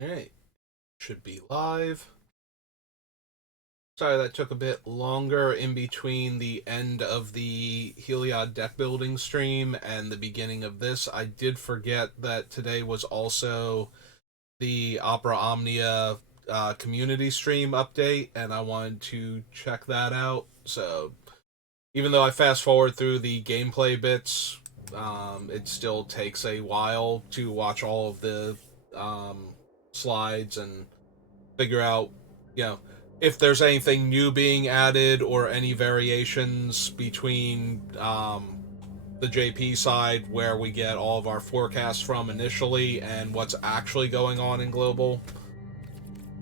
Alright, should be live. Sorry that took a bit longer in between the end of the Heliod deck building stream and the beginning of this. I did forget that today was also the Opera Omnia community stream update, and I wanted to check that out. So, even though I fast forward through the gameplay bits, it still takes a while to watch all of the slides and figure out, you know, if there's anything new being added or any variations between the JP side where we get all of our forecasts from initially and what's actually going on in global.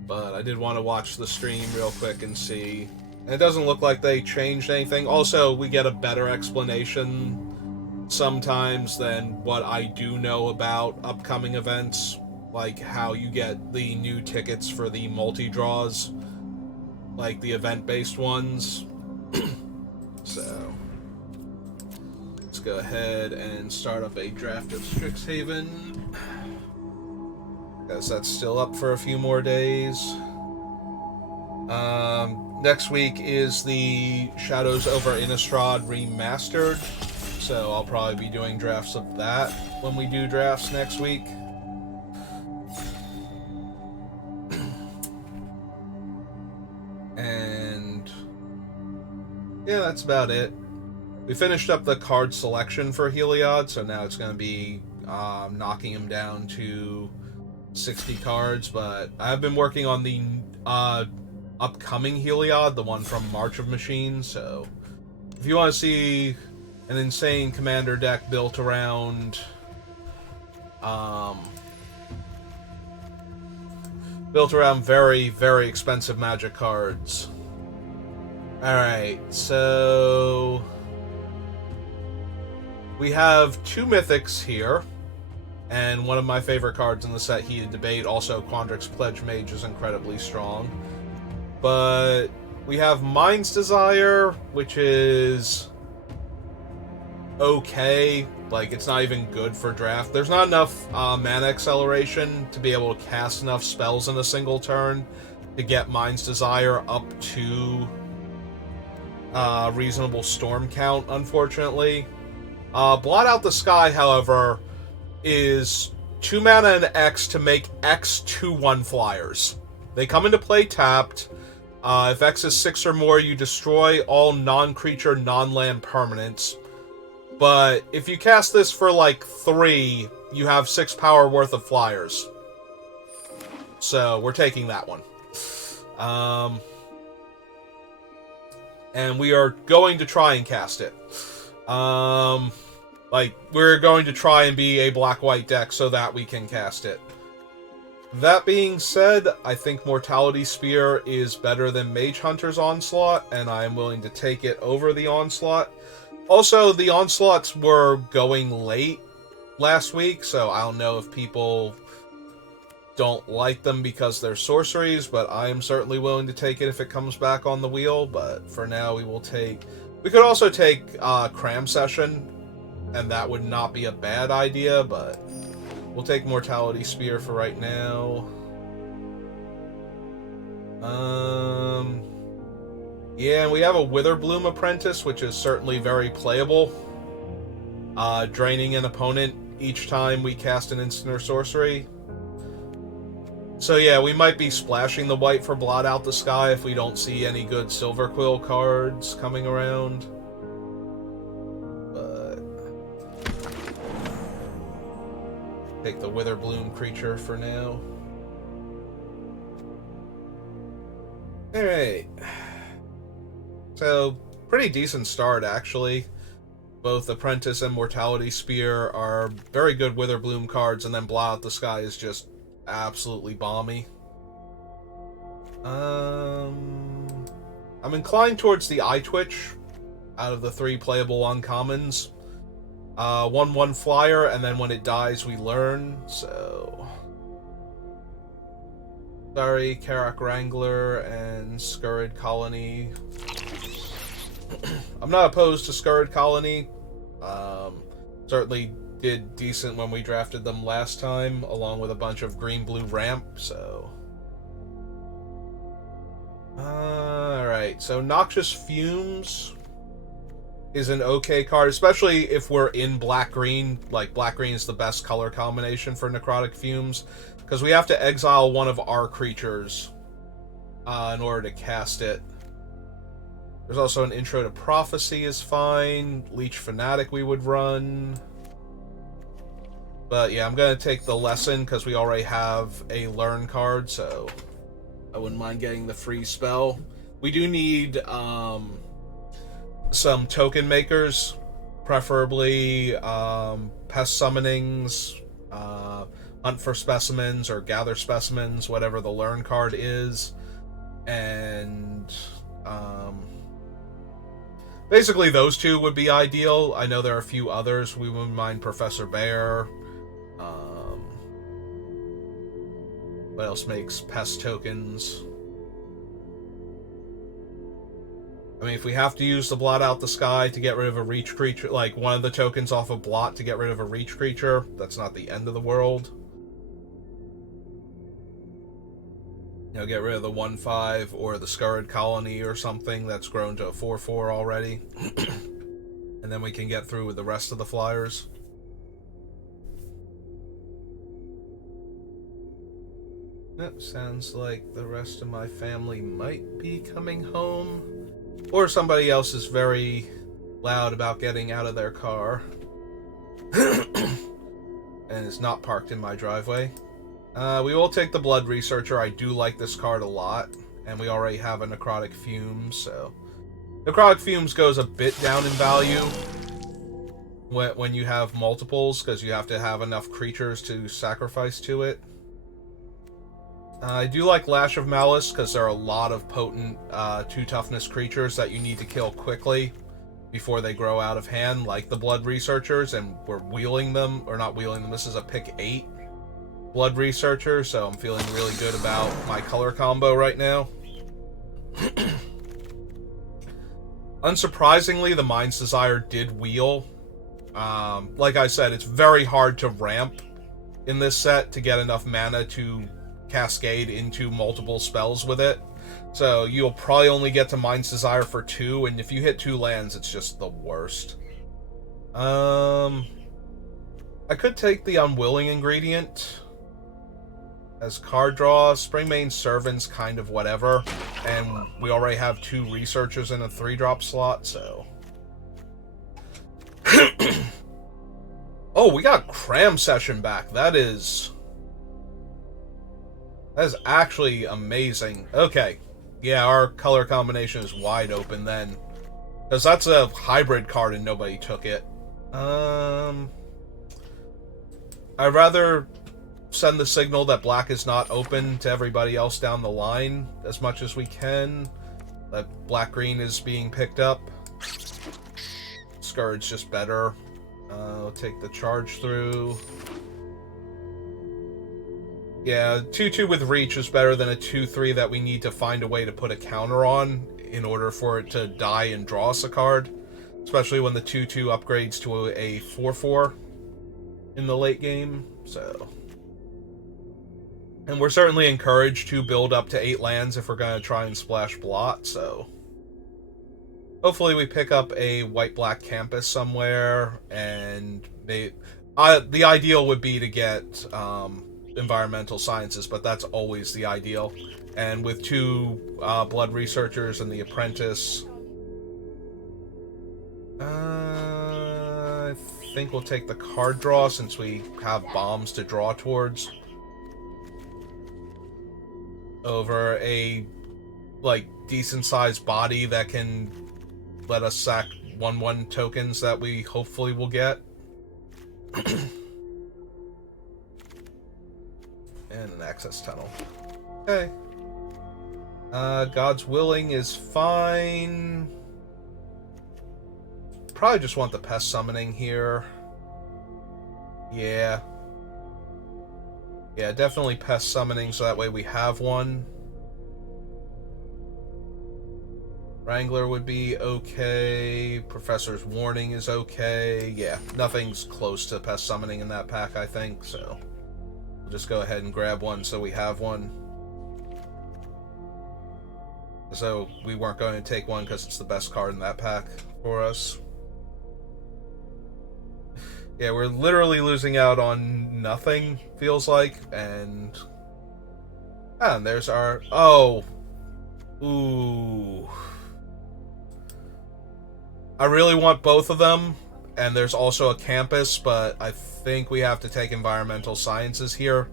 But I did want to watch the stream real quick and see. And it doesn't look like they changed anything. Also, we get a better explanation sometimes than what I do know about upcoming events, like how you get the new tickets for the multi-draws, like the event-based ones. So, let's go ahead and start up a draft of Strixhaven. Guess that's still up for a few more days. Next week is the Shadows over Innistrad remastered, so I'll probably be doing drafts of that when we do drafts next week. And yeah, that's about it. We finished up the card selection for Heliod, so now it's going to be knocking him down to 60 cards, but I've been working on the upcoming Heliod, the one from March of Machines, so if you want to see an insane commander deck built around very, very expensive Magic cards. Alright, so we have two Mythics here, and one of my favorite cards in the set, Heated Debate. Also, Quandrix Pledge Mage is incredibly strong. But we have Mind's Desire, which is okay. Like, it's not even good for draft. There's not enough mana acceleration to be able to cast enough spells in a single turn to get Mind's Desire up to reasonable storm count, unfortunately. Blot Out the Sky, however, is 2 mana and X to make X 2/1 flyers. They come into play tapped. If X is 6 or more, you destroy all non-creature, non-land permanents. But if you cast this for like 3, you have 6 power worth of flyers. So we're taking that one. And we are going to try and cast it. We're going to try and be a black-white deck so that we can cast it. That being said, I think Mortality Spear is better than Mage Hunter's Onslaught, and I am willing to take it over the Onslaught. Also, the Onslaughts were going late last week, so I don't know if people don't like them because they're sorceries, but I am certainly willing to take it if it comes back on the wheel. But for now, we will take... We could also take Cram Session, and that would not be a bad idea, but we'll take Mortality Spear for right now. Yeah, and we have a Witherbloom Apprentice, which is certainly very playable. Draining an opponent each time we cast an instant or sorcery. So yeah, we might be splashing the white for Blot Out the Sky if we don't see any good Silver Quill cards coming around. But take the Witherbloom creature for now. Alright. So, pretty decent start, actually. Both Apprentice and Mortality Spear are very good Witherbloom cards, and then Blot Out the Sky is just absolutely balmy. I'm inclined towards the Eye Twitch out of the 3 playable uncommons. 1/1 flyer, and then when it dies, we learn, so... Sorry, Karak Wrangler and Scurrid Colony. I'm not opposed to Scurrid Colony. Certainly did decent when we drafted them last time, along with a bunch of green-blue ramp, so... Alright, so Noxious Fumes is an okay card, especially if we're in black-green. Like, black-green is the best color combination for Necrotic Fumes, because we have to exile one of our creatures in order to cast it. There's also an Intro to Prophecy is fine. Leech Fanatic we would run. But yeah, I'm going to take the Lesson because we already have a Learn card, so I wouldn't mind getting the free spell. We do need some token makers, preferably Pest Summonings, Hunt for Specimens, or Gather Specimens, whatever the Learn card is. And... basically, those two would be ideal. I know there are a few others. We wouldn't mind Professor Bear. What else makes pest tokens? I mean, if we have to use the Blot Out the Sky to get rid of a reach creature, like one of the tokens off of Blot to get rid of a reach creature, that's not the end of the world. You know, get rid of the 1/5 or the Scurrid Colony or something that's grown to a 4/4 already. And then we can get through with the rest of the flyers. That sounds like the rest of my family might be coming home. Or somebody else is very loud about getting out of their car. And is not parked in my driveway. We will take the Blood Researcher. I do like this card a lot. And we already have a Necrotic Fumes, so... Necrotic Fumes goes a bit down in value when you have multiples, because you have to have enough creatures to sacrifice to it. I do like Lash of Malice, because there are a lot of potent 2-toughness creatures that you need to kill quickly before they grow out of hand, like the Blood Researchers, and we're wheeling them, or not wheeling them, this is a pick 8 Blood Researcher, so I'm feeling really good about my color combo right now. Unsurprisingly, the Mind's Desire did wheel. Like I said, it's very hard to ramp in this set to get enough mana to cascade into multiple spells with it. So you'll probably only get to Mind's Desire for 2, and if you hit 2 lands, it's just the worst. I could take the Unwilling Ingredient as card draw. Springmane Servant's kind of whatever, and we already have 2 Researchers in a 3-drop slot, so... Oh, we got Cram Session back. That is actually amazing. Okay. Yeah, our color combination is wide open then. Because that's a hybrid card and nobody took it. I'd rather send the signal that black is not open to everybody else down the line as much as we can. That black-green is being picked up. Scourge just better. I'll take the charge through. Yeah, 2/2 with reach is better than a 2/3 that we need to find a way to put a counter on in order for it to die and draw us a card. Especially when the 2/2 upgrades to a 4/4 in the late game, so... And we're certainly encouraged to build up to 8 lands if we're going to try and splash Blot, so... Hopefully we pick up a white-black campus somewhere, and the ideal would be to get environmental sciences, but that's always the ideal. And with 2 Blood Researchers and the Apprentice... I think we'll take the card draw since we have bombs to draw towards. Over a, like, decent-sized body that can let us sack 1/1 tokens that we hopefully will get. And an access tunnel. Okay. God's Willing is fine. Probably just want the Pest Summoning here. Yeah. Yeah, definitely Pest Summoning, so that way we have one. Wrangler would be okay. Professor's Warning is okay. Yeah, nothing's close to Pest Summoning in that pack, I think, so we'll just go ahead and grab one so we have one. So we weren't going to take one because it's the best card in that pack for us. Yeah, we're literally losing out on nothing, feels like, and there's our... Oh! Ooh... I really want both of them, and there's also a campus, but I think we have to take environmental sciences here.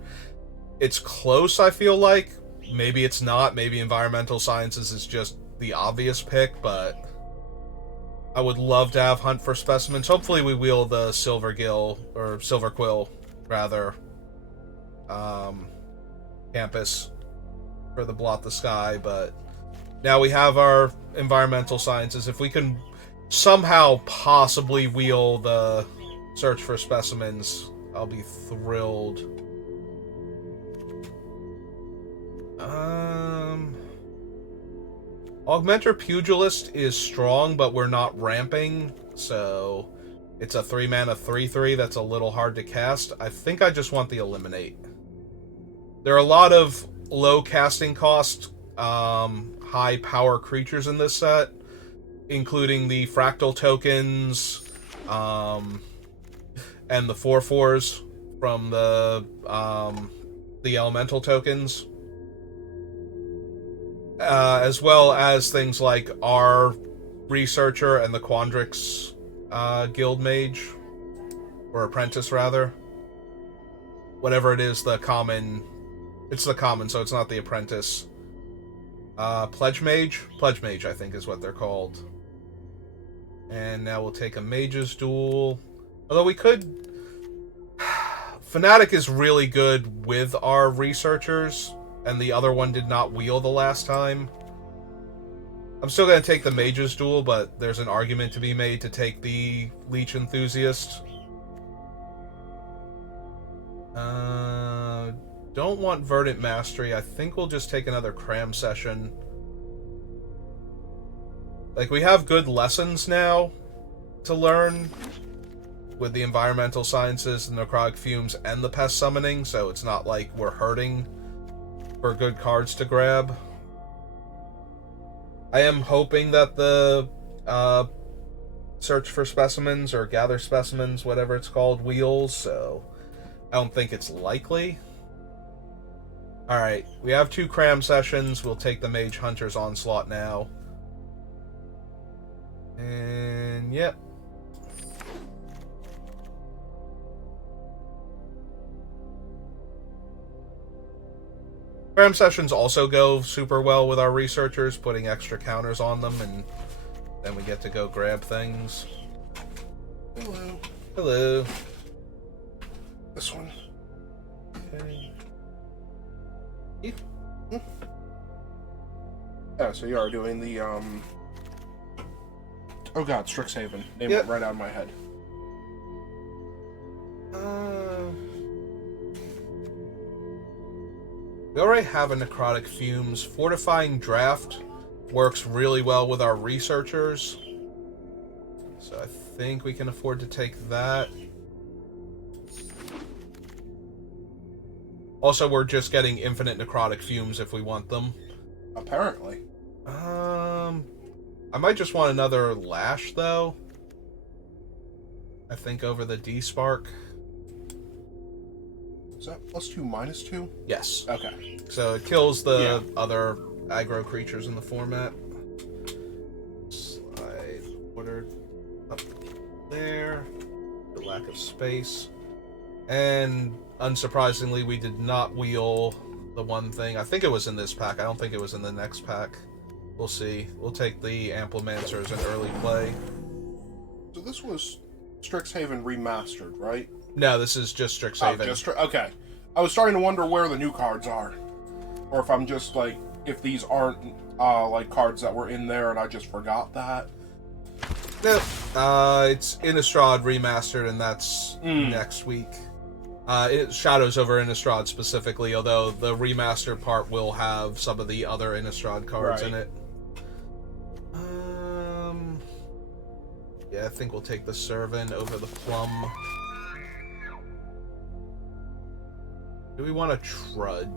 It's close, I feel like. Maybe it's not. Maybe environmental sciences is just the obvious pick, but I would love to have Hunt for Specimens. Hopefully we wheel the Silver Quill, rather, campus for the Blot the Sky, but now we have our environmental sciences. If we can somehow possibly wheel the Search for Specimens, I'll be thrilled. Augmenter Pugilist is strong, but we're not ramping, so it's a 3-mana 3/3 that's a little hard to cast. I think I just want the Eliminate. There are a lot of low casting cost, high power creatures in this set, including the Fractal tokens, and the 4/4s from the Elemental tokens, as well as things like our Researcher and the Quandrix Guild Mage, or Apprentice, rather. Whatever it is, the common... It's the common, so it's not the Apprentice. Pledge Mage? Pledge Mage, I think, is what they're called. And now we'll take a Mage's Duel. Although we could... Fnatic is really good with our Researchers, and the other one did not wheel the last time. I'm still going to take the Mage's Duel, but there's an argument to be made to take the Leech Enthusiast. Don't want Verdant Mastery. I think we'll just take another Cram Session. Like, we have good lessons now to learn with the environmental sciences, the necrotic fumes, and the pest summoning, so it's not like we're hurting for good cards to grab. I am hoping that the Search for Specimens, or Gather Specimens, whatever it's called, wheels, so I don't think it's likely. Alright, we have 2 Cram Sessions. We'll take the Mage Hunter's Onslaught now. And, yep. Cram Sessions also go super well with our Researchers, putting extra counters on them, and then we get to go grab things. Hello. Hello. This one. Okay. Yeah, so you are doing the, oh god, Strixhaven. Name Yep. it right out of my head. We already have a Necrotic Fumes. Fortifying Draft works really well with our Researchers, so I think we can afford to take that. Also, we're just getting infinite Necrotic Fumes if we want them. Apparently. I might just want another Lash, though. I think over the D-Spark. Is that +2, -2? Yes. Okay. So it kills the other aggro creatures in the format. Slide order up there. The lack of space. And unsurprisingly, we did not wheel the one thing. I think it was in this pack. I don't think it was in the next pack. We'll see. We'll take the Amplimancer as an early play. So this was Strixhaven remastered, right? No, this is just Strixhaven. Oh, just okay. I was starting to wonder where the new cards are. Or if I'm just, like, if these aren't, like, cards that were in there and I just forgot that. No, it's Innistrad remastered, and that's next week. It Shadows over Innistrad specifically, although the remastered part will have some of the other Innistrad cards in it. Yeah, I think we'll take the Servant over the Plum. Do we want to Trudge?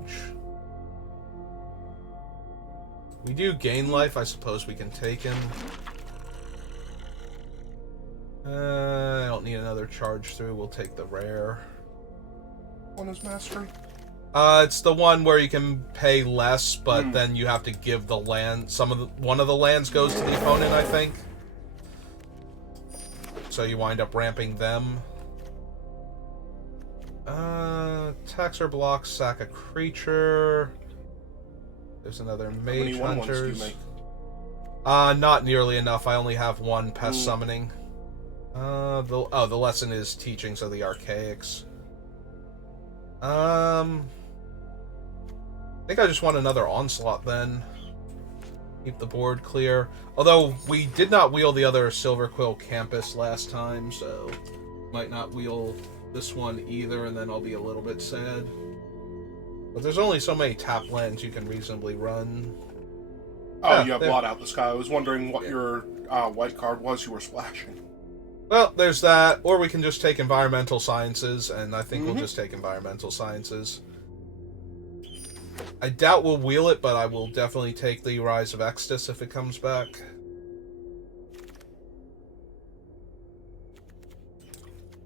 We do gain life, I suppose we can take him. I don't need another charge through, we'll take the rare. One is mastery? It's the one where you can pay less, but then you have to give the land. One of the lands goes to the opponent, I think. So you wind up ramping them. Tax or block, sack a creature. There's another Mage How many Hunters. do you make? Not nearly enough. I only have one pest summoning. The lesson is Teachings of the Archaics. I think I just want another Onslaught then. Keep the board clear. Although we did not wheel the other Silver Quill Campus last time, so might not wheel this one either, and then I'll be a little bit sad. But there's only so many tap lands you can reasonably run. Oh, you have Blot Out the Sky. I was wondering what your white card was you were splashing. Well, there's that. Or we can just take Environmental Sciences, and I think we'll just take Environmental Sciences. I doubt we'll wheel it, but I will definitely take the Rise of Extus if it comes back.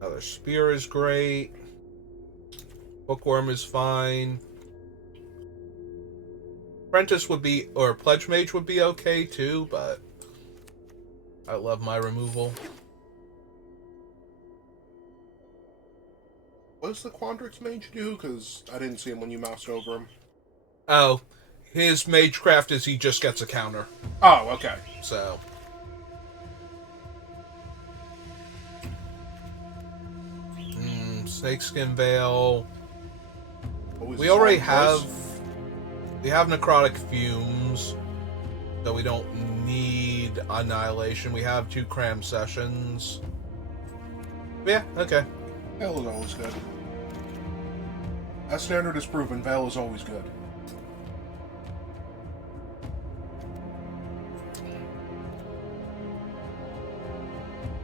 Another Spear is great. Bookworm is fine. Apprentice would be, or Pledge Mage would be okay too, but I love my removal. What does the Quandrix Mage do? Because I didn't see him when you moused over him. Oh, his Magecraft is he just gets a counter. Oh, okay. So. Snakeskin Veil. We already have... We have Necrotic Fumes, so we don't need Annihilation. We have 2 Cram Sessions. Yeah, okay. Veil is always good. As standard is proven, Veil is always good.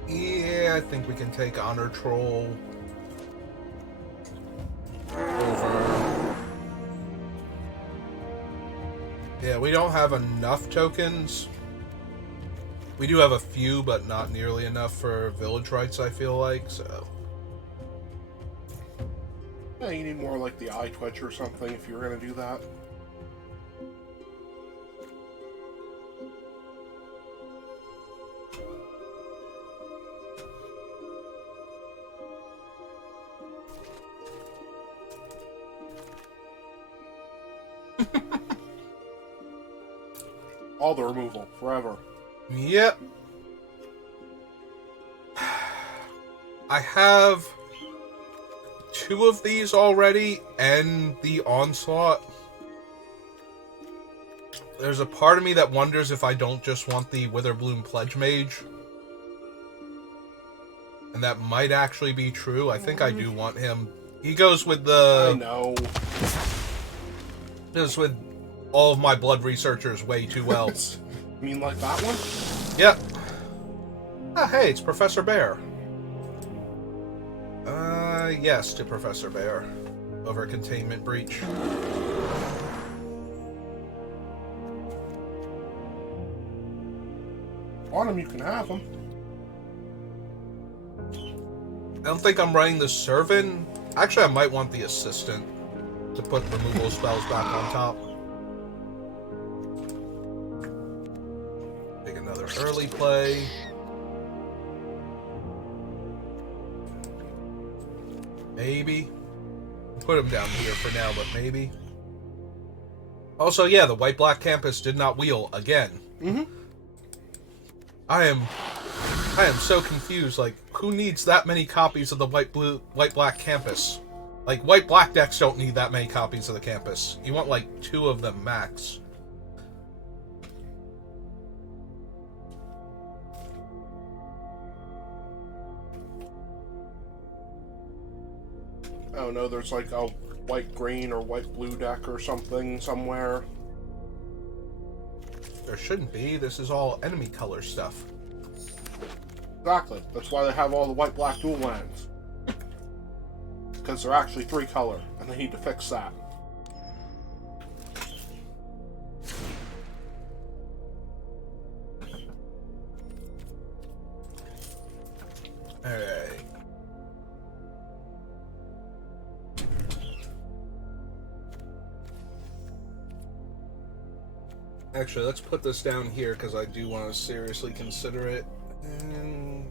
Yeah, I think we can take Honor Troll over. Yeah, we don't have enough tokens. We do have a few, but not nearly enough for Village Rights, I feel like, so. Yeah, you need more like the Eye Twitch or something if you were going to do that. All the removal, forever. Yep. I have 2 of these already, and the Onslaught. There's a part of me that wonders if I don't just want the Witherbloom Pledge Mage. And that might actually be true. I think I do want him. He goes with the... I know. Goes with all of my blood researchers way too well. You mean like that one? Yep. Ah, hey, it's Professor Bear. Yes, to Professor Bear. Over Containment Breach. Want him, you can have him. I don't think I'm running the Servant. Actually, I might want the Assistant to put removal spells back on top. Take another early play. Maybe. Put him down here for now, but maybe. Also, yeah, the White-Black Campus did not wheel again. I am so confused. Like, who needs that many copies of the White-Black Campus? Like, White-Black decks don't need that many copies of the Campus. You want, like, 2 of them max. Oh no, there's like a white-green or white-blue deck or something somewhere. There shouldn't be. This is all enemy color stuff. Exactly. That's why they have all the white-black dual lands. Because they're actually 3-color, and they need to fix that. Alright. Actually, let's put this down here because I do want to seriously consider it. And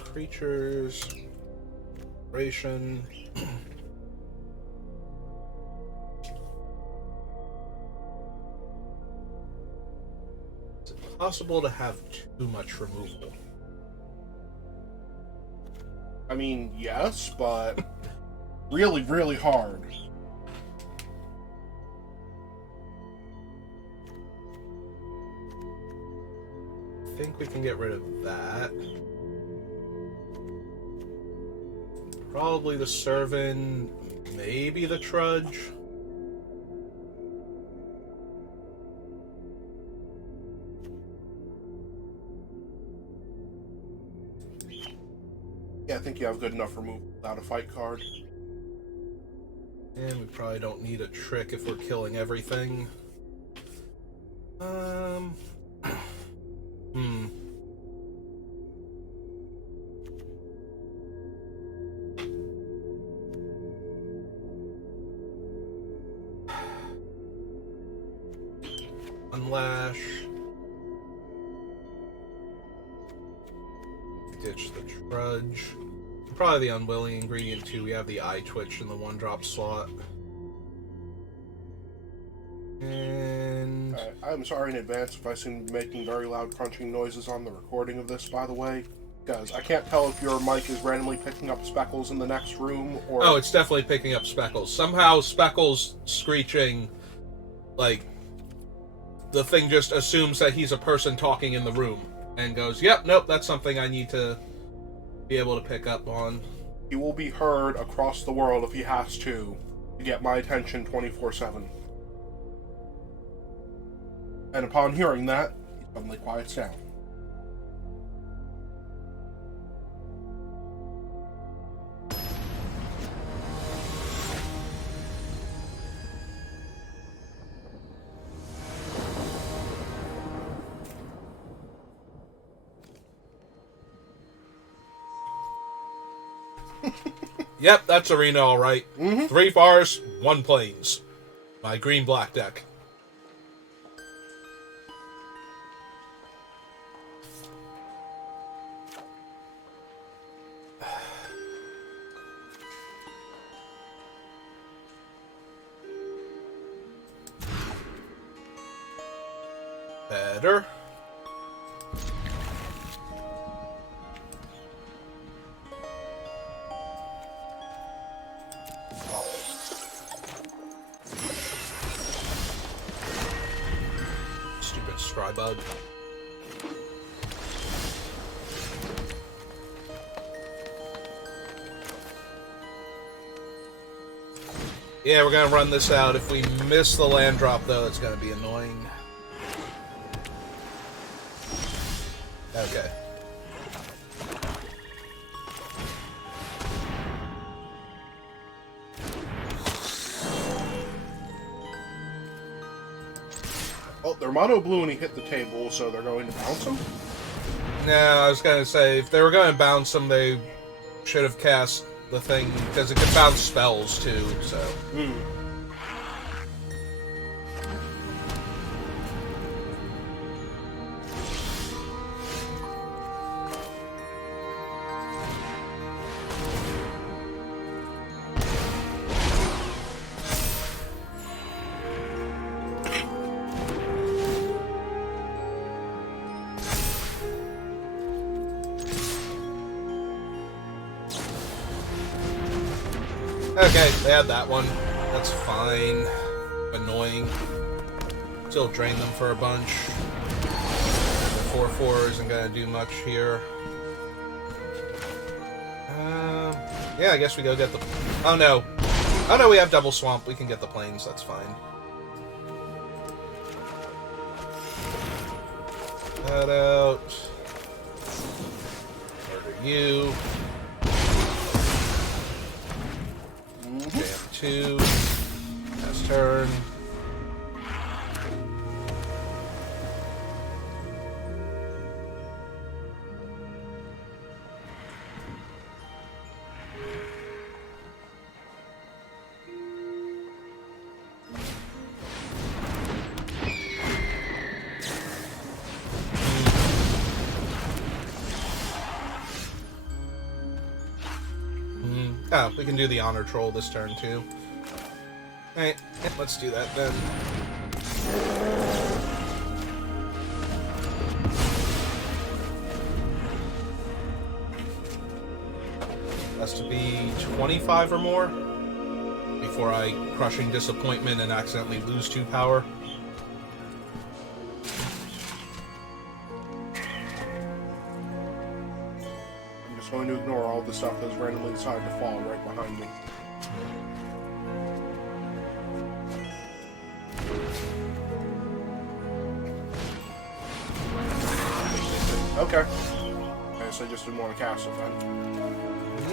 creatures, ration. Is it possible to have too much removal? I mean, yes, but really, really hard. I think we can get rid of that. Probably the Servant, maybe the Trudge. Yeah, I think you have good enough removal without a fight card. And we probably don't need a trick if we're killing everything. Unlash. Ditch the Trudge. Probably the unwilling ingredient too. We have the eye twitch in the 1-drop slot. And I'm sorry in advance if I seem to be making very loud crunching noises on the recording of this, by the way. Because I can't tell if your mic is randomly picking up speckles in the next room, or... Oh, it's definitely picking up speckles. Somehow speckles screeching, like, the thing just assumes that he's a person talking in the room. And goes, yep, nope, that's something I need to be able to pick up on. He will be heard across the world if he has to get my attention 24/7. And upon hearing that, he suddenly quiets down. Yep, that's arena alright. Mm-hmm. 3 forests, 1 plains. My green-black deck. Better. Stupid Strybug. Yeah, we're gonna run this out. If we miss the land drop, though, it's gonna be annoying. Okay. Oh, they're mono blue when he hit the table, so they're going to bounce him? No, I was gonna say, if they were gonna bounce them, they should have cast the thing, because it can bounce spells, too, so... Okay, they had that one. That's fine. Annoying. Still drain them for a bunch. The 4/4 isn't gonna do much here. Yeah, I guess we go get the... Oh no. Oh no, we have double swamp. We can get the plains, that's fine. That out. Murder you. Jam 2. Last turn. Oh, we can do the honor troll this turn too. Alright, let's do that then. Has to be 25 or more before I crushing disappointment and accidentally lose 2 power. I'm just going to ignore all the stuff that's randomly decided to fall right behind me. Okay. I guess I just didn't want to cast it then.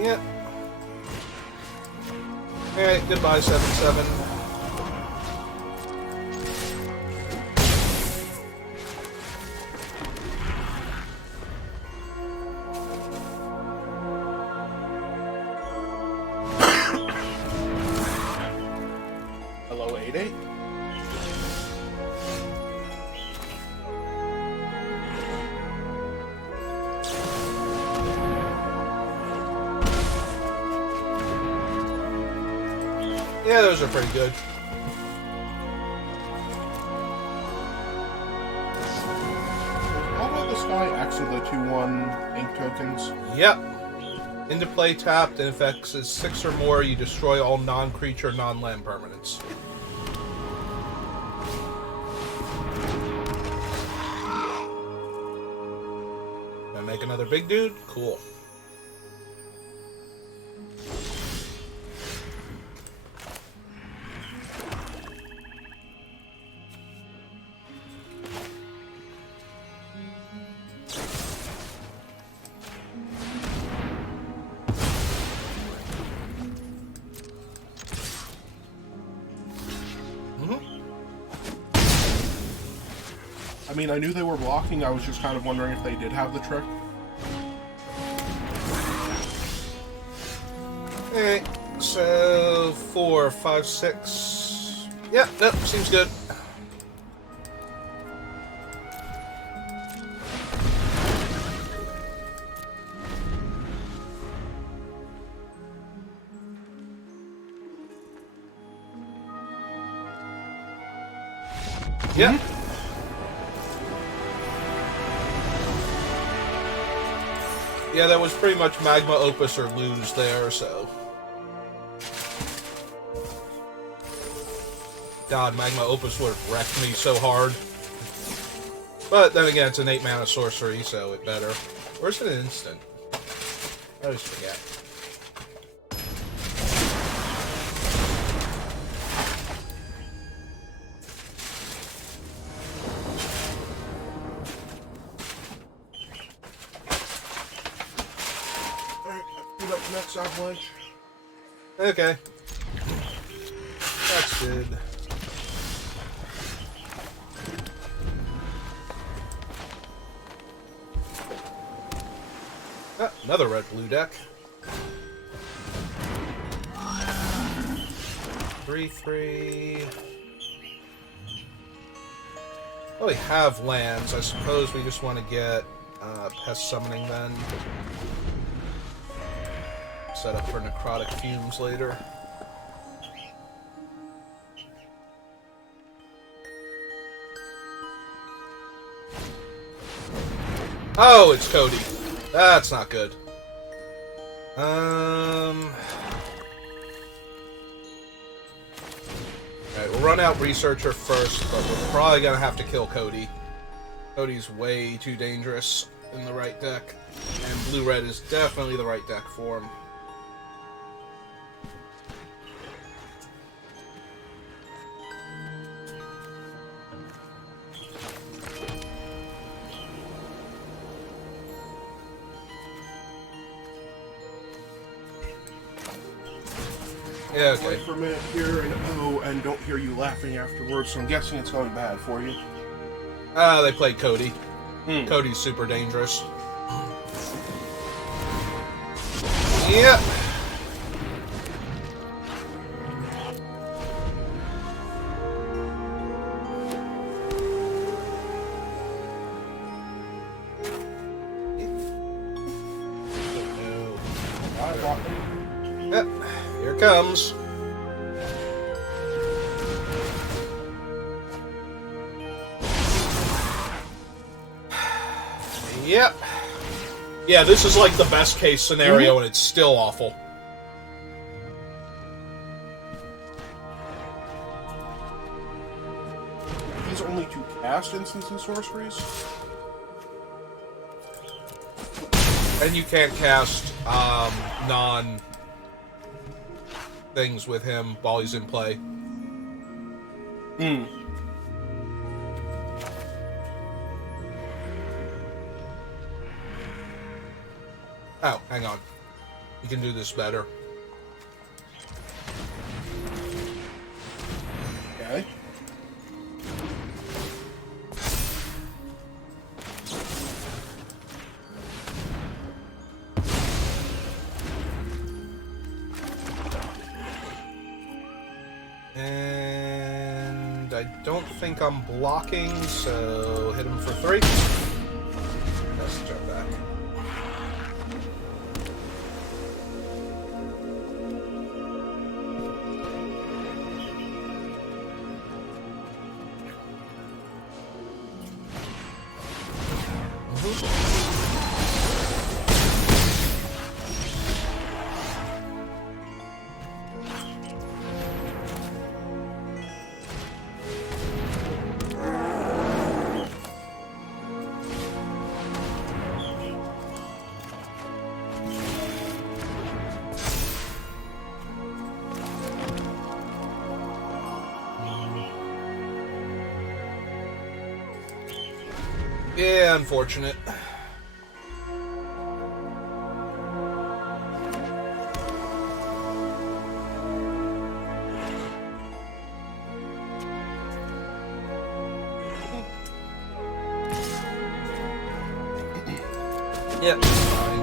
Yep. Alright, goodbye 7/7. Hello, 8/8. Yeah, those are pretty good. How about this guy exit the 2/1 ink tokens? Yep. Into play tapped, and if X is 6 or more, you destroy all non-creature, non-land permanents. Gonna make another big dude? Cool. I mean, I knew they were blocking, I was just kind of wondering if they did have the trick. Alright, so 4, 5, 6. Yep, nope, seems good. Yep. Yeah, that was pretty much Magma Opus or lose there, so. God, Magma Opus would have wrecked me so hard. But then again, it's an 8 mana sorcery, so it better. Or is it an instant? I always forget. Next avalanche. Okay. That's good. Ah, another red-blue deck. 3/3. Well, we have lands. I suppose we just want to get pest summoning then. Set up for necrotic fumes later. Oh, it's Cody. That's not good. Alright, we'll run out Researcher first, but we're probably gonna have to kill Cody. Cody's way too dangerous in the right deck, and blue-red is definitely the right deck for him. Yeah, okay. Wait for a minute here, and don't hear you laughing afterwards, so I'm guessing it's going bad for you. They played Cody. Cody's super dangerous. Yep. Yep, here it comes. Yep. Yeah, this is like the best case scenario, and it's still awful. These only two cast instants and sorceries? And you can't cast non-things with him while he's in play. Oh, hang on. You can do this better. Okay. And I don't think I'm blocking, so hit him for 3. Let's jump back. Yeah, unfortunate. Yep, fine.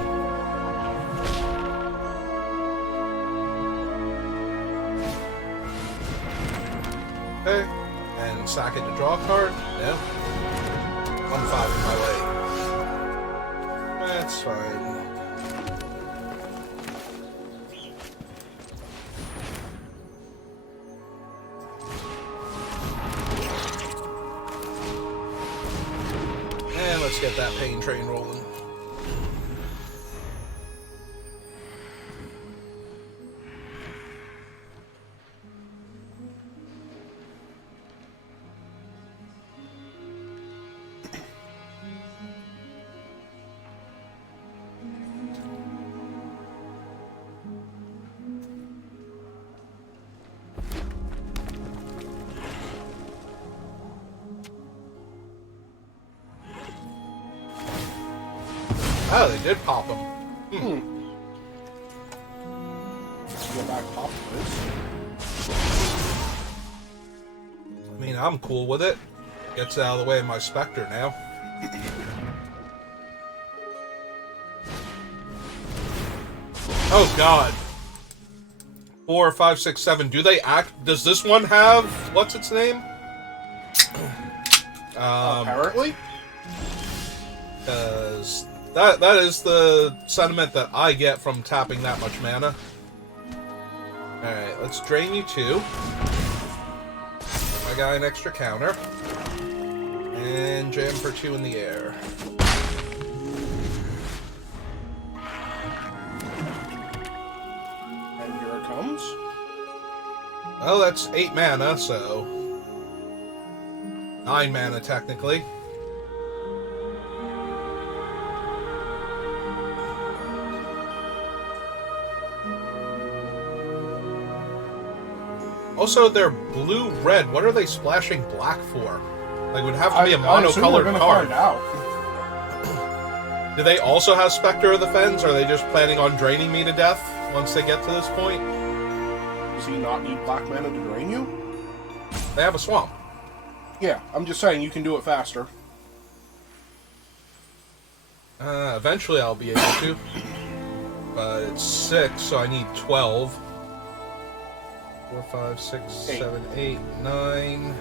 Okay, and sack it to draw a card. No. 1-5 in my way. That's fine. And let's get that pain train rolling. Oh, they did pop him. Go back top of this. I mean, I'm cool with it. Gets out of the way of my Spectre now. Oh, God. 4, 5, 6, 7. Do they act... Does this one have... What's its name? Apparently? Because... That is the sentiment that I get from tapping that much mana. Alright, let's drain you 2. I got an extra counter. And jam for 2 in the air. And here it comes. Well, that's 8 mana, so... 9 mana, technically. Also, they're blue-red. What are they splashing black for? Like, it would have to be a monocolored card. Find out. Do they also have Spectre of the Fens, or are they just planning on draining me to death once they get to this point? Does he not need black mana to drain you? They have a swamp. Yeah, I'm just saying you can do it faster. Eventually I'll be able to. But it's 6, so I need 12. 4, 5, 6, 8. 7, 8, 9.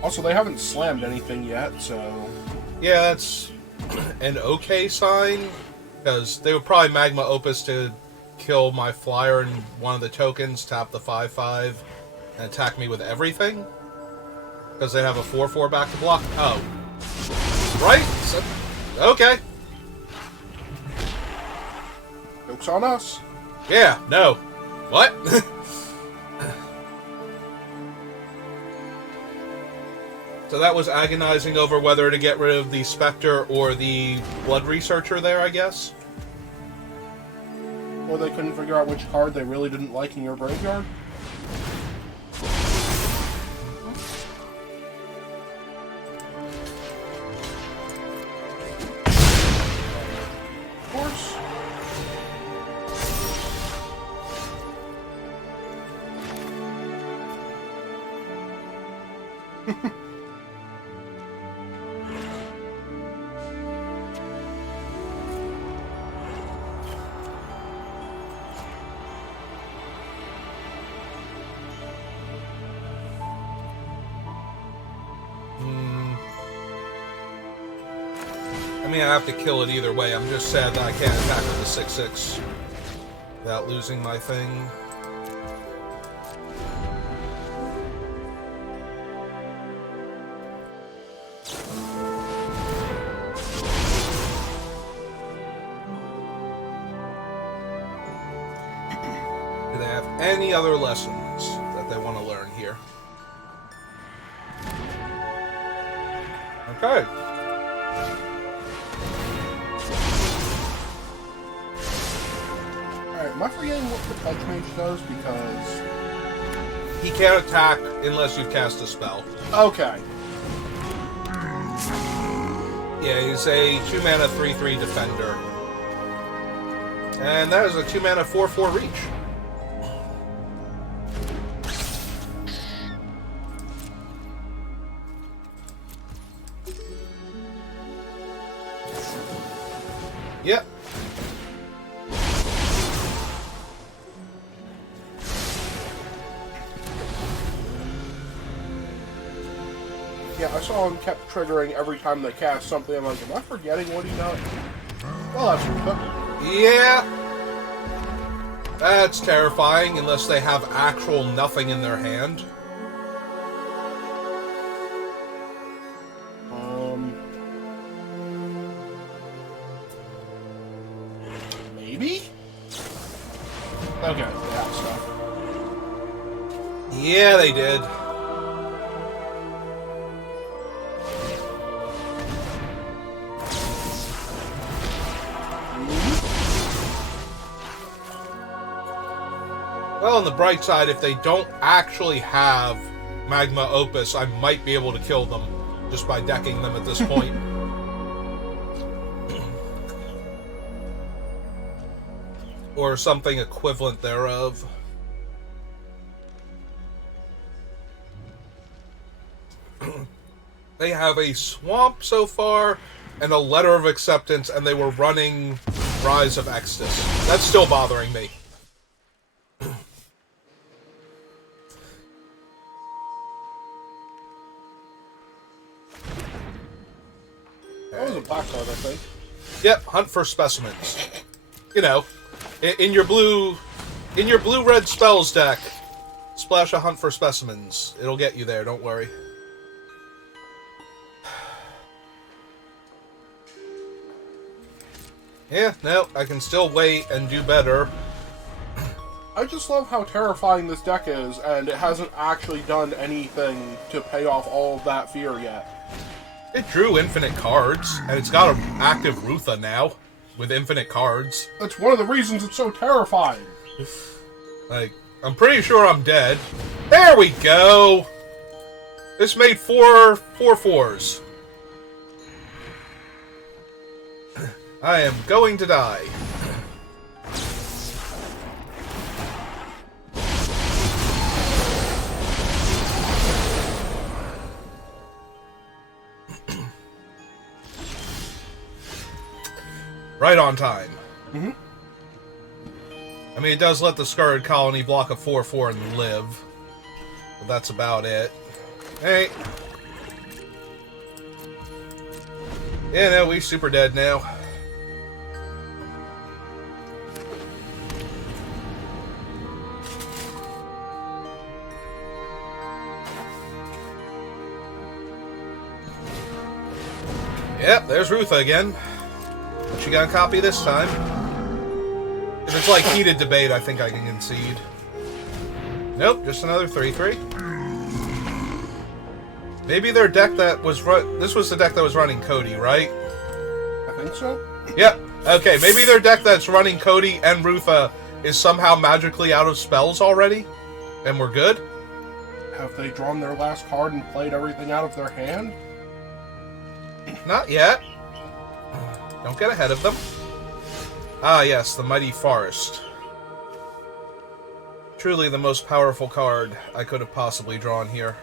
Also, they haven't slammed anything yet, so... Yeah, that's an okay sign, because they would probably Magma Opus to kill my flyer and one of the tokens, tap the 5/5, and attack me with everything. Because they have a 4/4 back to block. Oh. Right? So, okay. Joke's on us. Yeah, no. What? So that was agonizing over whether to get rid of the Spectre or the Blood Researcher there, I guess. Or they couldn't figure out which card they really didn't like in your graveyard. Of course. I mean, I have to kill it either way. I'm just sad that I can't attack with the 6/6 without losing my thing. Do they have any other lessons that they want to learn here? Okay. Alright, am I forgetting what the Touch Mage does? Because... He can't attack unless you've cast a spell. Okay. Yeah, he's a 2-mana 3/3 defender. And that is a 2-mana 4/4 reach. Yep. Yeah, I saw him kept triggering every time they cast something. I'm like, am I forgetting what he does? Well, that's worth Yeah. That's terrifying unless they have actual nothing in their hand. Maybe? Okay, they have stuff. Yeah, they did. Well, on the bright side, if they don't actually have Magma Opus, I might be able to kill them just by decking them at this point. Or something equivalent thereof. They have a swamp so far, and a letter of acceptance, and they were running Rise of Exodus. That's still bothering me. That was a black card, I think. Yep, hunt for specimens. You know, in your blue-red spells deck, splash a hunt for specimens. It'll get you there, don't worry. Yeah, no, I can still wait and do better. I just love how terrifying this deck is, and it hasn't actually done anything to pay off all of that fear yet. It drew infinite cards, and it's got an active Rutha now, with infinite cards. That's one of the reasons it's so terrifying. Like, I'm pretty sure I'm dead. There we go! This made four 4/4s. I am going to die. Right on time. Mm-hmm. I mean, it does let the Scarred Colony block a 4-4 and live. But that's about it. Hey. Yeah, no, we super dead now. Yep, there's Rutha again. What you got a copy this time? If it's like heated debate, I think I can concede. Nope, just another 3-3. Maybe their deck that was this was the deck that was running Cody, right? I think so. Yep. Okay, maybe their deck that's running Cody and Rutha is somehow magically out of spells already, and we're good. Have they drawn their last card and played everything out of their hand? Not yet. Don't get ahead of them. Ah, yes, the Mighty Forest. Truly the most powerful card I could have possibly drawn here.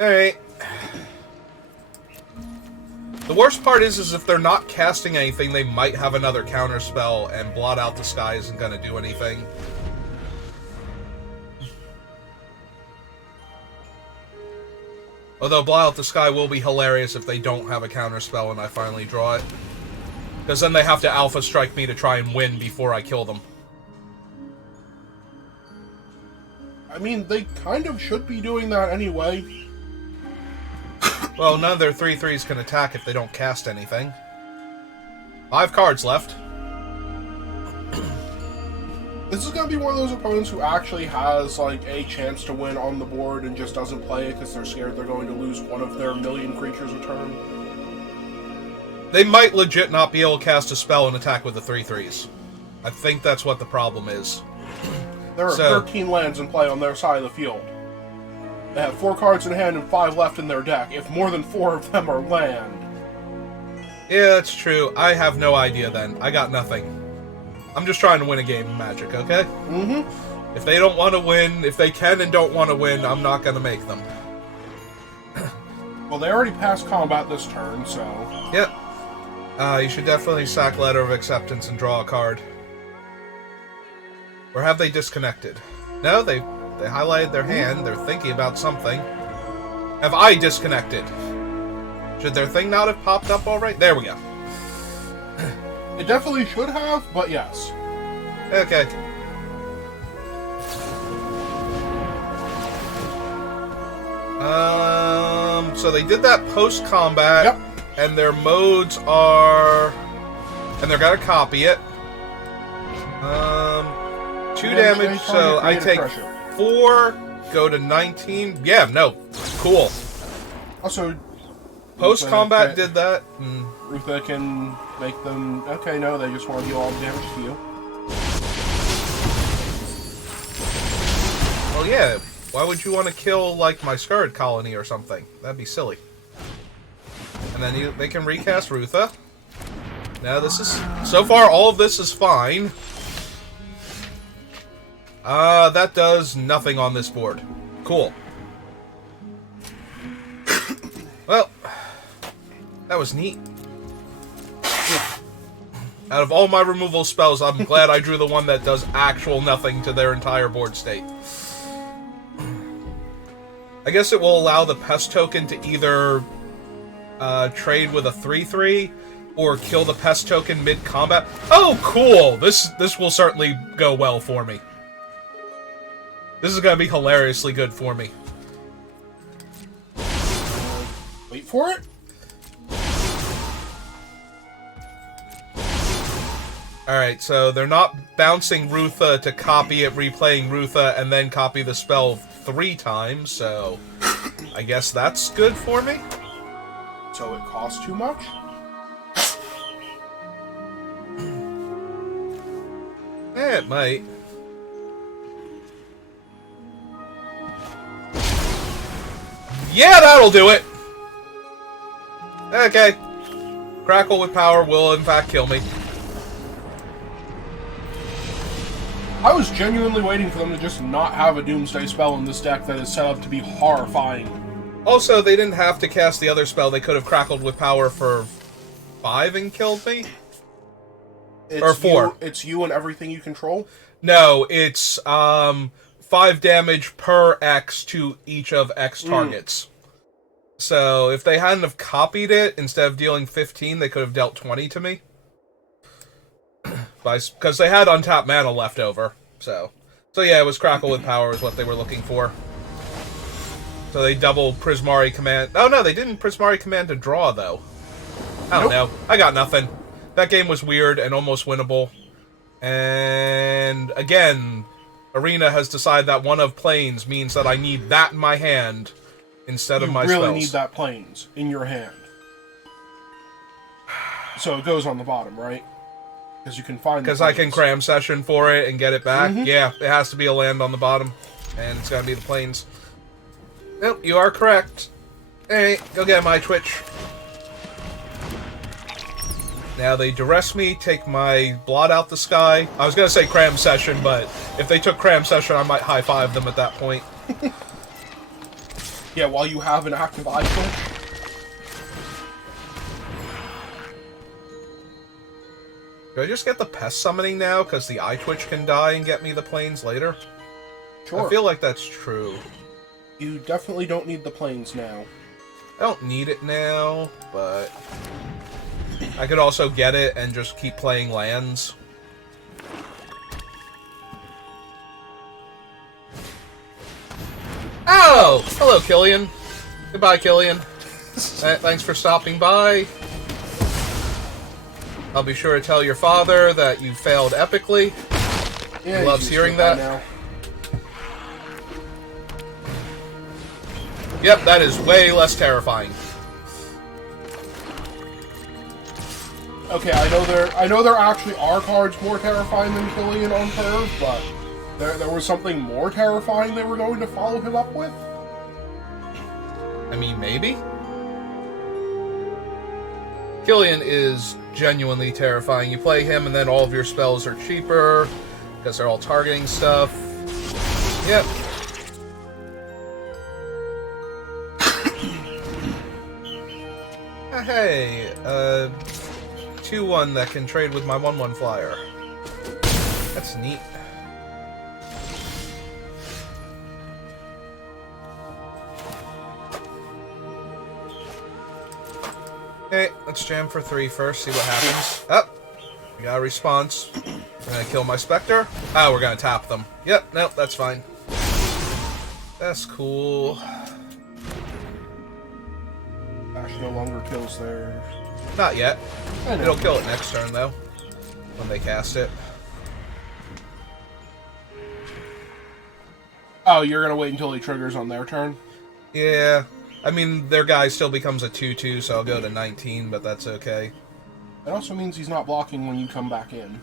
Alright. The worst part is if they're not casting anything, they might have another counter spell, and Blot Out the Sky isn't going to do anything. Although Blot Out the Sky will be hilarious if they don't have a counter spell and I finally draw it. Because then they have to Alpha Strike me to try and win before I kill them. I mean, they kind of should be doing that anyway. Well, none of their 3/3s can attack if they don't cast anything. 5 cards left. This is going to be one of those opponents who actually has, like, a chance to win on the board and just doesn't play it because they're scared they're going to lose one of their million creatures a turn. They might legit not be able to cast a spell and attack with the 3/3s. I think that's what the problem is. There are 13 lands in play on their side of the field. They have 4 cards in hand and 5 left in their deck, if more than 4 of them are land. Yeah, that's true. I have no idea then. I got nothing. I'm just trying to win a game of Magic, okay? Mm-hmm. If they don't want to win, if they can and don't want to win, I'm not going to make them. Well, they already passed combat this turn, so... Yep. You should definitely sack Letter of Acceptance and draw a card. Or have they disconnected? No, they highlighted their hand. They're thinking about something. Have I disconnected? Should their thing not have popped up already? There we go. It definitely should have, but yes. Okay. So they did that post-combat. Yep. And their modes are... And they're gonna copy it. 2 damage, so I take 4, go to 19. Yeah, no. Cool. Also... Post-combat did that. Rutha can make them... Okay, no, they just want to deal all the damage to you. Well, yeah. Why would you want to kill, like, my Scarred Colony or something? That'd be silly. And then they can recast Rutha. Now, this is... So far, all of this is fine. That does nothing on this board. Cool. Well... That was neat. Out of all my removal spells, I'm glad I drew the one that does actual nothing to their entire board state. I guess it will allow the Pest token to either trade with a 3/3 or kill the Pest token mid-combat. Oh, cool! This will certainly go well for me. This is going to be hilariously good for me. Wait for it? Alright, so they're not bouncing Rutha to copy it, replaying Rutha, and then copy the spell 3 times, so I guess that's good for me? So it costs too much? Eh, it might. Yeah, that'll do it! Okay. Crackle with power will, in fact, kill me. I was genuinely waiting for them to just not have a Doomsday spell in this deck that is set up to be horrifying. Also, they didn't have to cast the other spell. They could have crackled with power for 5 and killed me. Or 4. It's you and everything you control? No, it's 5 damage per X to each of X targets. So if they hadn't have copied it, instead of dealing 15, they could have dealt 20 to me. Because they had untapped mana left over. So yeah, it was Crackle with Power is what they were looking for. So they doubled Prismari Command. Oh no, they didn't Prismari Command to draw, though. I don't know. I got nothing. That game was weird and almost winnable. And again, Arena has decided that one of Plains means that I need that in my hand instead of my spells. You really need that Plains in your hand. So it goes on the bottom, right? Because you can find. Because I can cram session for it and get it back. Yeah, it has to be a land on the bottom, and it's gotta be the Plains. Nope, you are correct. Hey, go get my Twitch. Now they duress me, take my blot out the sky. I was gonna say cram session, but if they took cram session, I might high five them at that point. Yeah, while you have an active eye twitch. Do I just get the pest summoning now, because the eye twitch can die and get me the Plains later? Sure. I feel like that's true. You definitely don't need the Plains now. I don't need it now, but I could also get it and just keep playing lands. Oh! Hello, Killian. Goodbye, Killian. Thanks for stopping by. I'll be sure to tell your father that you failed epically. Yeah, he loves hearing that. Now. Yep, that is way less terrifying. Okay, I know there actually are cards more terrifying than Killian on curve, but there was something more terrifying they were going to follow him up with? I mean, maybe? Killian is genuinely terrifying. You play him and then all of your spells are cheaper, because they're all targeting stuff. Yep. Hey, 2-1 that can trade with my 1-1 flyer. That's neat. Okay, let's jam for 3 first, see what happens. Oh, we got a response. I'm gonna kill my Spectre. Oh, we're gonna tap them. Yep, nope, that's fine. That's cool. Ash no longer kills there. Not yet. It'll kill it next turn, though, when they cast it. Oh, you're gonna wait until he triggers on their turn? Yeah. I mean, their guy still becomes a 2-2, so I'll go to 19, but that's okay. It also means he's not blocking when you come back in.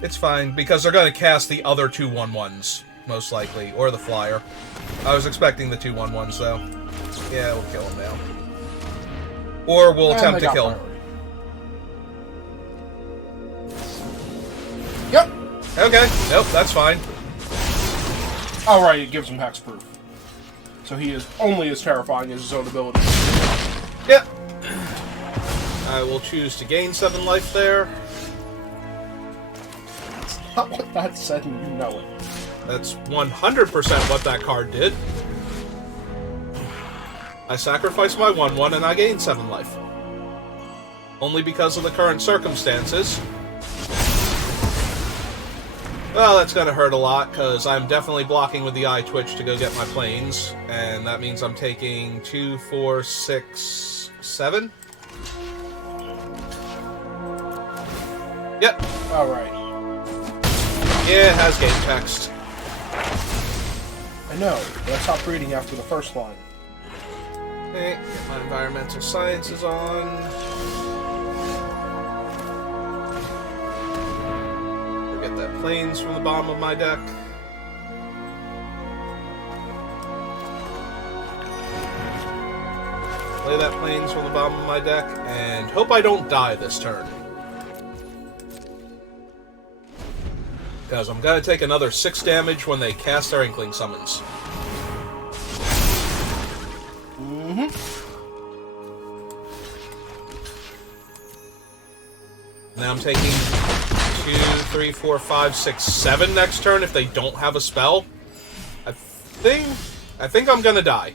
It's fine, because they're going to cast the other 2 1/1s, most likely, or the flyer. I was expecting the 2 1/1s, though. Yeah, we'll kill him now. Or we'll attempt to kill him. Yep. Okay, nope, that's fine. Oh, right, it gives him hexproof. So he is only as terrifying as his own ability. Yep. I will choose to gain 7 life there. That's not what that said, and you know it. That's 100% what that card did. I sacrificed my 1-1 and I gained 7 life. Only because of the current circumstances. Well, that's gonna hurt a lot, because I'm definitely blocking with the eye twitch to go get my Plains, and that means I'm taking 2, 4, 6, 7? Yep. Alright. Yeah, it has game text. I know, but I stopped reading after the first line. Okay, get my environmental sciences on. Get that Plains from the bottom of my deck. Play that planes from the bottom of my deck, and hope I don't die this turn. Because I'm going to take another 6 damage when they cast their Inkling Summons. Mm-hmm. Now I'm taking 2, 3, 4, 5, 6, 7 next turn if they don't have a spell. I think I'm going to die.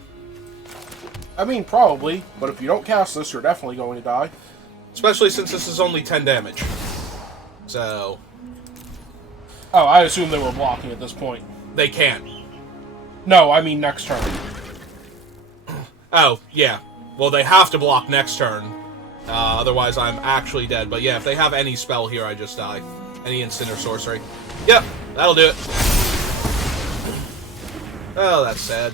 I mean, probably, but if you don't cast this, you're definitely going to die. Especially since this is only 10 damage. So... Oh, I assume they were blocking at this point. They can't. No, I mean next turn. Oh, yeah. Well, they have to block next turn. Otherwise, I'm actually dead. But yeah, if they have any spell here, I just die. Any instant or sorcery. Yep, that'll do it. Oh, that's sad.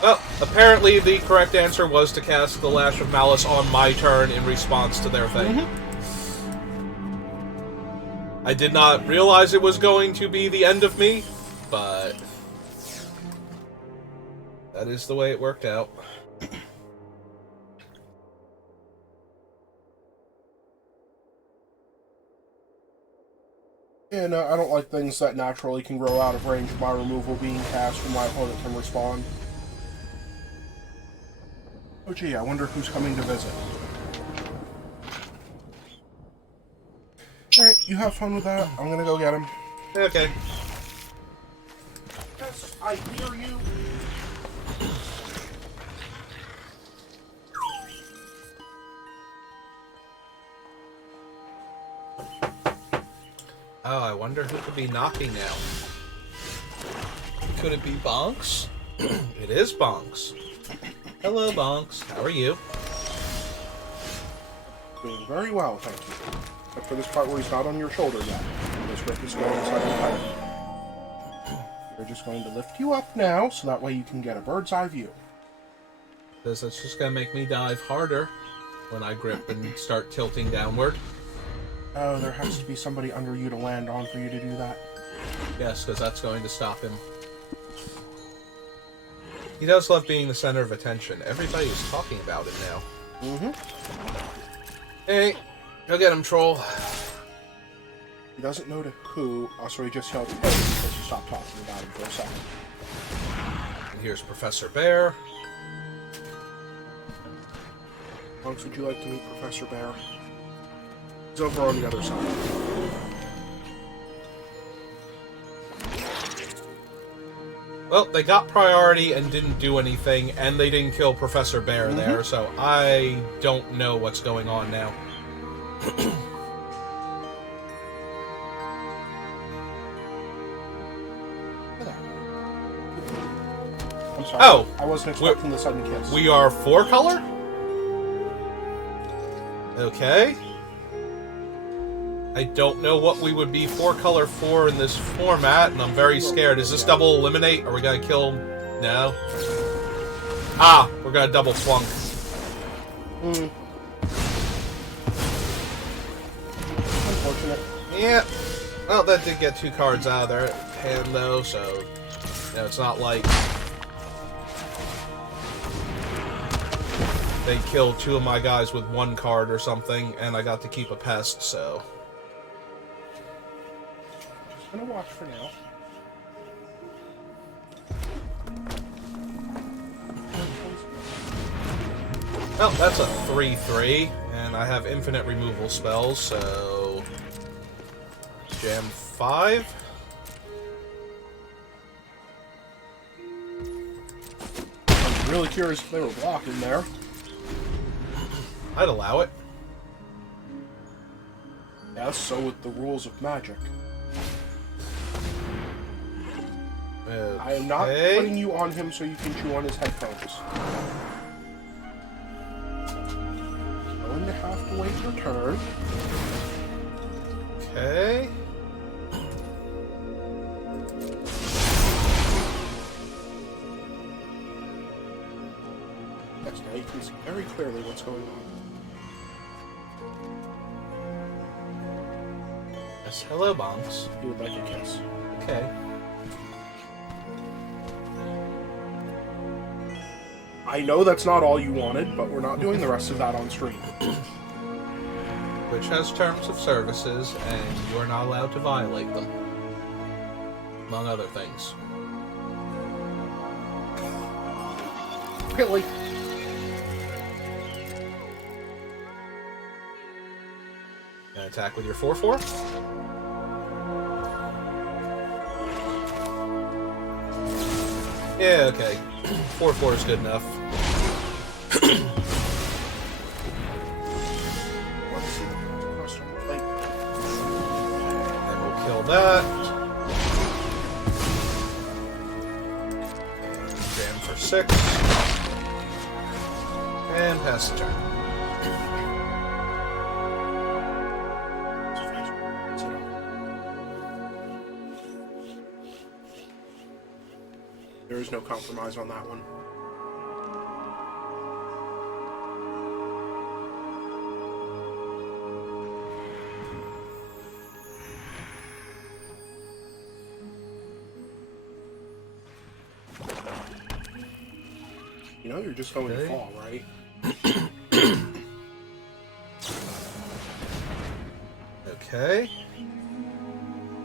Well, apparently the correct answer was to cast the Lash of Malice on my turn in response to their thing. Mm-hmm. I did not realize it was going to be the end of me, but that is the way it worked out. And I don't like things that naturally can grow out of range of my removal being cast when my opponent can respond. Oh gee, I wonder who's coming to visit. Alright, you have fun with that. I'm gonna go get him. Okay. Yes, I hear you. Oh, I wonder who could be knocking now. Could it be Bonks? It is Bonks. Hello, Bonks. How are you? Doing very well, thank you. Except for this part where he's not on your shoulder yet. This grip is going inside his head. We're just going to lift you up now, so that way you can get a bird's eye view. Because that's just going to make me dive harder when I grip and start tilting downward. Oh, there has to be somebody under you to land on for you to do that. Yes, because that's going to stop him. He does love being the center of attention. Everybody is talking about it now. Mm-hmm. Hey, go get him, troll. He doesn't know to who, so he just yelled, hey, because you stopped talking about him for a second. And here's Professor Bear. Monks, would you like to meet Professor Bear? He's over on the other side. Well, they got priority and didn't do anything, and they didn't kill Professor Bear there, so I don't know what's going on now. I'm sorry. Oh! I wasn't expecting the sudden kiss. We are 4-color? Okay. I don't know what we would be 4-color for in this format, and I'm very scared. Is this double eliminate? Are we gonna kill? No. Ah, we're gonna double flunk. Unfortunate. Yeah. Well, that did get 2 cards out of their hand, though, so... You know, it's not like... They killed 2 of my guys with 1 card or something, and I got to keep a pest, so... Just gonna watch for now. Well, that's a 3/3, and I have infinite removal spells, so... Jam 5? I'm really curious if they were blocking there. I'd allow it. Yes, so with the rules of magic. Okay. I am not putting you on him so you can chew on his headphones. Going to have to wait your turn. Okay. Yes, now you can see very clearly what's going on. Yes, hello, Bonks. He would like a kiss. Okay. I know that's not all you wanted, but we're not doing the rest of that on stream. Which has terms of services, and you are not allowed to violate them. Among other things. Really? Gonna attack with your 4/4. Yeah, okay. 4/4 is good enough. And we'll kill that. And jam for 6. And pass the turn. There is no compromise on that one. You know you're just going to fall, right? Okay.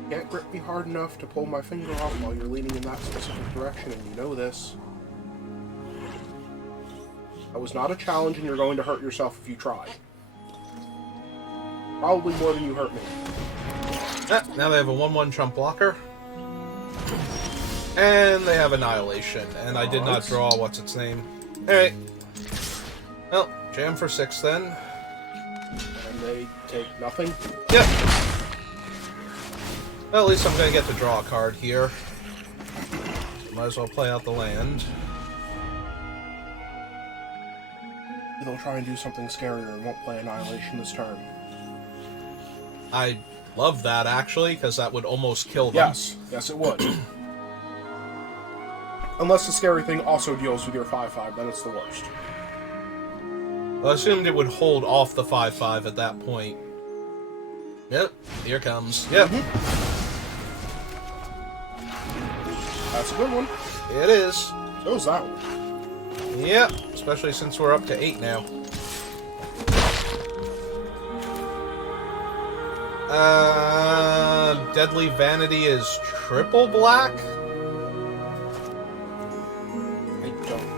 Can't grip me hard enough to pull my finger out while you're leaning in that specific direction, and you know this. That was not a challenge, and you're going to hurt yourself if you try. Probably more than you hurt me. Now they have a 1/1 trump blocker. And they have Annihilation. And I did not draw what's its name. Alright. Well, jam for 6 then. And they take nothing? Yep. Well, at least I'm going to get to draw a card here. Might as well play out the land. They'll try and do something scarier and won't play Annihilation this turn. I love that, actually, because that would almost kill them. Yes. Yes, it would. Unless the scary thing also deals with your 5/5, then it's the worst. Well, I assumed it would hold off the 5/5 at that point. Yep, here comes. Yep. That's a good one. It is. So is that one. Yep, especially since we're up to 8 now. Deadly Vanity is triple black? I don't.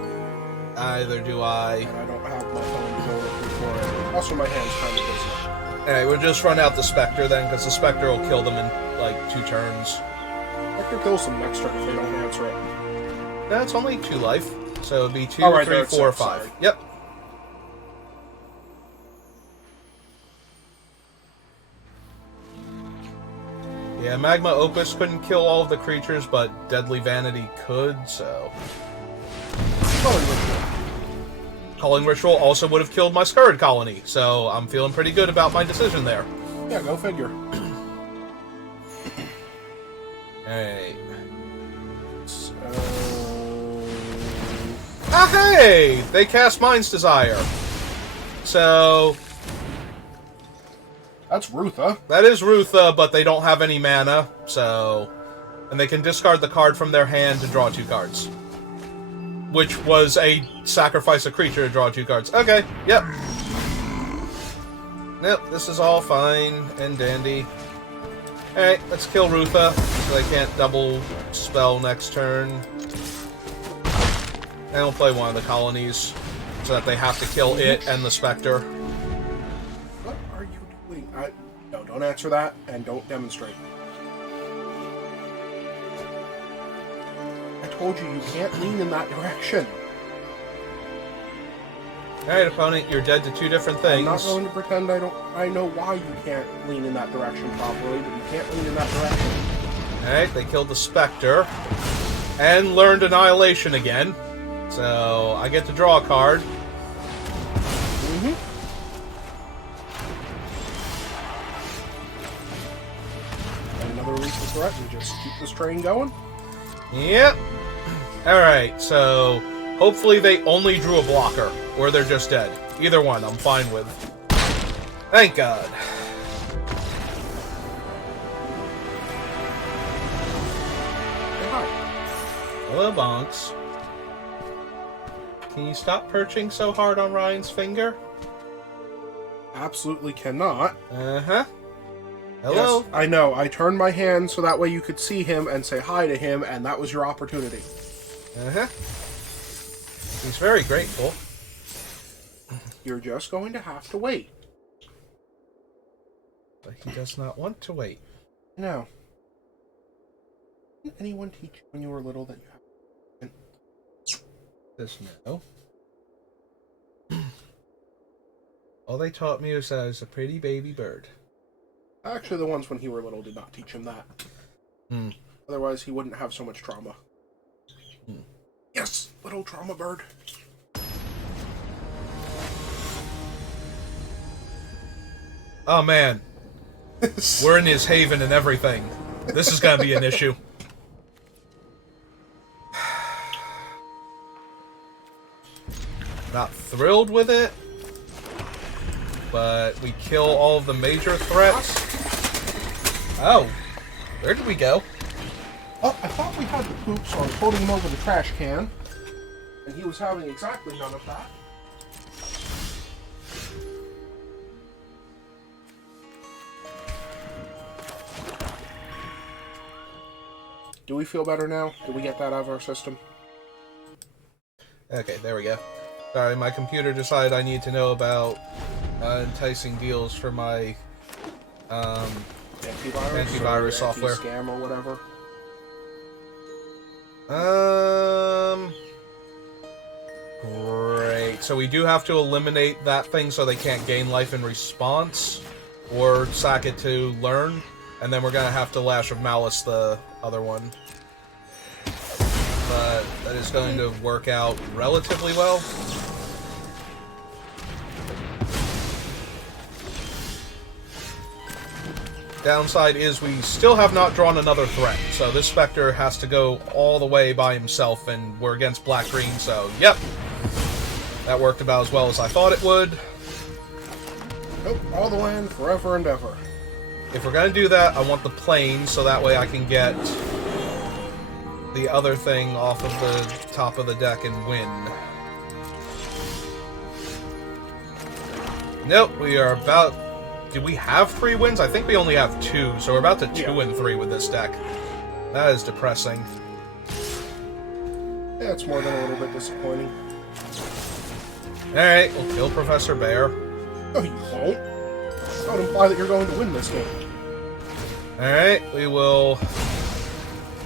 Either do I. And I don't have my phone to go looking for it. Also, my hand's kind of busy. Alright, we'll just run out the Spectre then, because the Spectre will kill them in, like, 2 turns. Spectre kills them next turn if they don't answer it. That's only 2 life. So it'll be 2, Oh, right, 3, there, 4, it's 5. sorry. Yep. Yeah, Magma Opus couldn't kill all of the creatures, but Deadly Vanity could, so... Calling Ritual also would have killed my Scurrid Colony, so I'm feeling pretty good about my decision there. Yeah, go figure. Alright. So... Ah, hey! They cast Mind's Desire. So... That's Rutha. That is Rutha, but they don't have any mana, so... And they can discard the card from their hand to draw 2 cards. Which was a sacrifice a creature to draw 2 cards. Okay, yep. Yep, this is all fine and dandy. Alright, let's kill Rutha, so they can't double spell next turn. And we'll play one of the colonies, so that they have to kill it and the Spectre. What are you doing? No, don't answer that, and don't demonstrate. I told you can't lean in that direction. Alright, opponent, you're dead to 2 different things. I'm not going to pretend I know why you can't lean in that direction properly, but you can't lean in that direction. Alright, they killed the Spectre. And learned Annihilation again. So, I get to draw a card. And another lethal threat, and just keep this train going. Yep. Alright, so hopefully they only drew a blocker, or they're just dead. Either one, I'm fine with. Thank God. Hey, hi. Hello, Bonks. Can you stop perching so hard on Ryan's finger? Absolutely cannot. Uh-huh. Hello? Yes, I know. I turned my hand so that way you could see him and say hi to him, and that was your opportunity. Uh-huh. He's very grateful. You're just going to have to wait. But he does not want to wait. No. Didn't anyone teach you when you were little that you have... Says no. All they taught me was that I was a pretty baby bird. Actually, the ones when he were little did not teach him that. Hmm. Otherwise, he wouldn't have so much trauma. Hmm. Yes, little trauma bird. Oh, man. We're in his haven and everything. This is gonna be an issue. Not thrilled with it, but we kill all of the major threats. Oh, where did we go? Oh, I thought we had the poop, so I was holding him over the trash can. And he was having exactly none of that. Do we feel better now? Did we get that out of our system? Okay, there we go. Sorry, my computer decided I need to know about enticing deals for my antivirus software. Scam or whatever. Great. So we do have to eliminate that thing so they can't gain life in response, or sack it to learn, and then we're gonna have to Lash of Malice the other one. But that is going to work out relatively well. Downside is we still have not drawn another threat, so this Spectre has to go all the way by himself, and we're against black-green, so yep. That worked about as well as I thought it would. Nope, all the land, forever and ever. If we're gonna do that, I want the plane, so that way I can get the other thing off of the top of the deck and win. Nope, we are about... Did we have 3 wins? I think we only have 2, so we're about to 2 and 3 with this deck. That is depressing. Yeah, it's more than a little bit disappointing. Alright, we'll kill Professor Bear. No, you won't. That would imply that you're going to win this game. Alright, we will...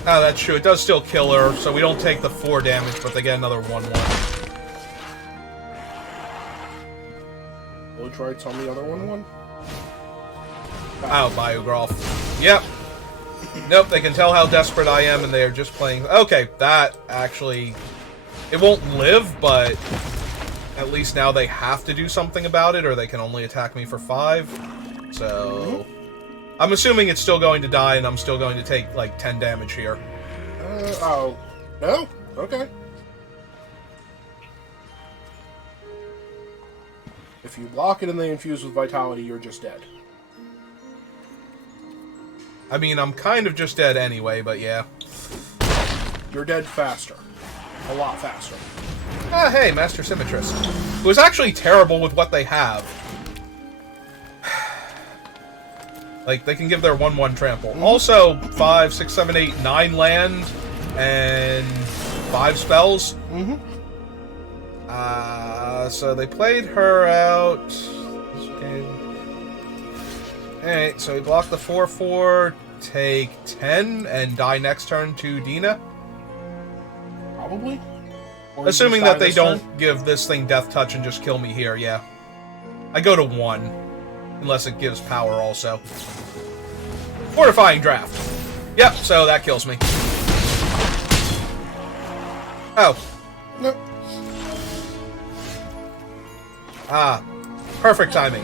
Oh, that's true. It does still kill her, so we don't take the 4 damage, but they get another 1-1. Trites on the other one? Oh, Biograph. Yep. Nope, they can tell how desperate I am, and they are just playing... Okay, that actually... It won't live, but... At least now they have to do something about it, or they can only attack me for 5. So... I'm assuming it's still going to die, and I'm still going to take, like, 10 damage here. Oh. No? Okay. If you block it and they infuse with Vitality, you're just dead. I mean, I'm kind of just dead anyway, but yeah. You're dead faster. A lot faster. Ah, hey, Master Symmetrist. Who is actually terrible with what they have. Like, they can give their 1-1 trample. Also, 5, 6, 7, 8, 9 land, and 5 spells. So they played her out. Alright, so we block the 4-4, take 10, and die next turn to Dina. Probably. Assuming that they don't give this thing Death Touch and just kill me here, yeah. I go to 1. Unless it gives power also. Fortifying Draft. Yep, so that kills me. Oh. Nope. Ah. Perfect timing.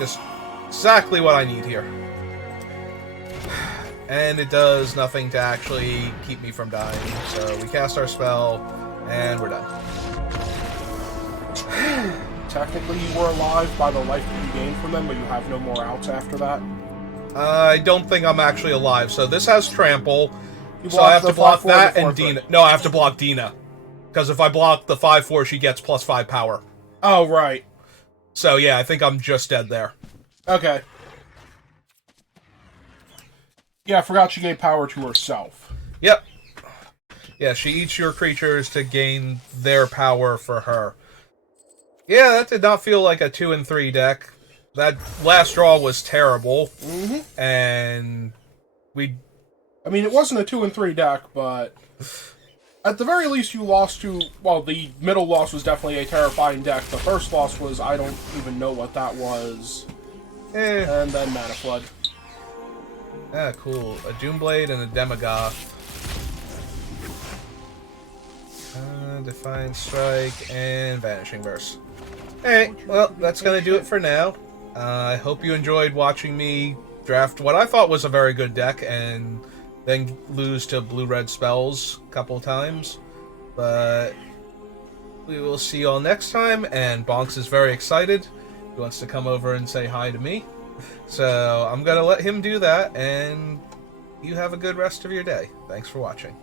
Just exactly what I need here. And it does nothing to actually keep me from dying. So we cast our spell, and we're done. Technically, you were alive by the life that you gained from them, but you have no more outs after that. I don't think I'm actually alive. So this has trample. So I have to block that and Dina. No, I have to block Dina. Because if I block the 5/4, she gets +5 power. Oh, right. So yeah, I think I'm just dead there. Okay. Yeah, I forgot she gave power to herself. Yep. Yeah, she eats your creatures to gain their power for her. Yeah, that did not feel like a 2 and 3 deck. That last draw was terrible. Mm-hmm. And we... I mean, it wasn't a 2 and 3 deck, but... At the very least, you lost to... Well, the middle loss was definitely a terrifying deck. The first loss was... I don't even know what that was. And then Mana Flood. Ah, cool. A Doomblade and a Demagoth. Defiant Strike and Vanishing Verse. Alright, well, that's going to do it for now. I hope you enjoyed watching me draft what I thought was a very good deck and then lose to blue-red spells a couple of times. But we will see you all next time, and Bonks is very excited. He wants to come over and say hi to me. So I'm going to let him do that, and you have a good rest of your day. Thanks for watching.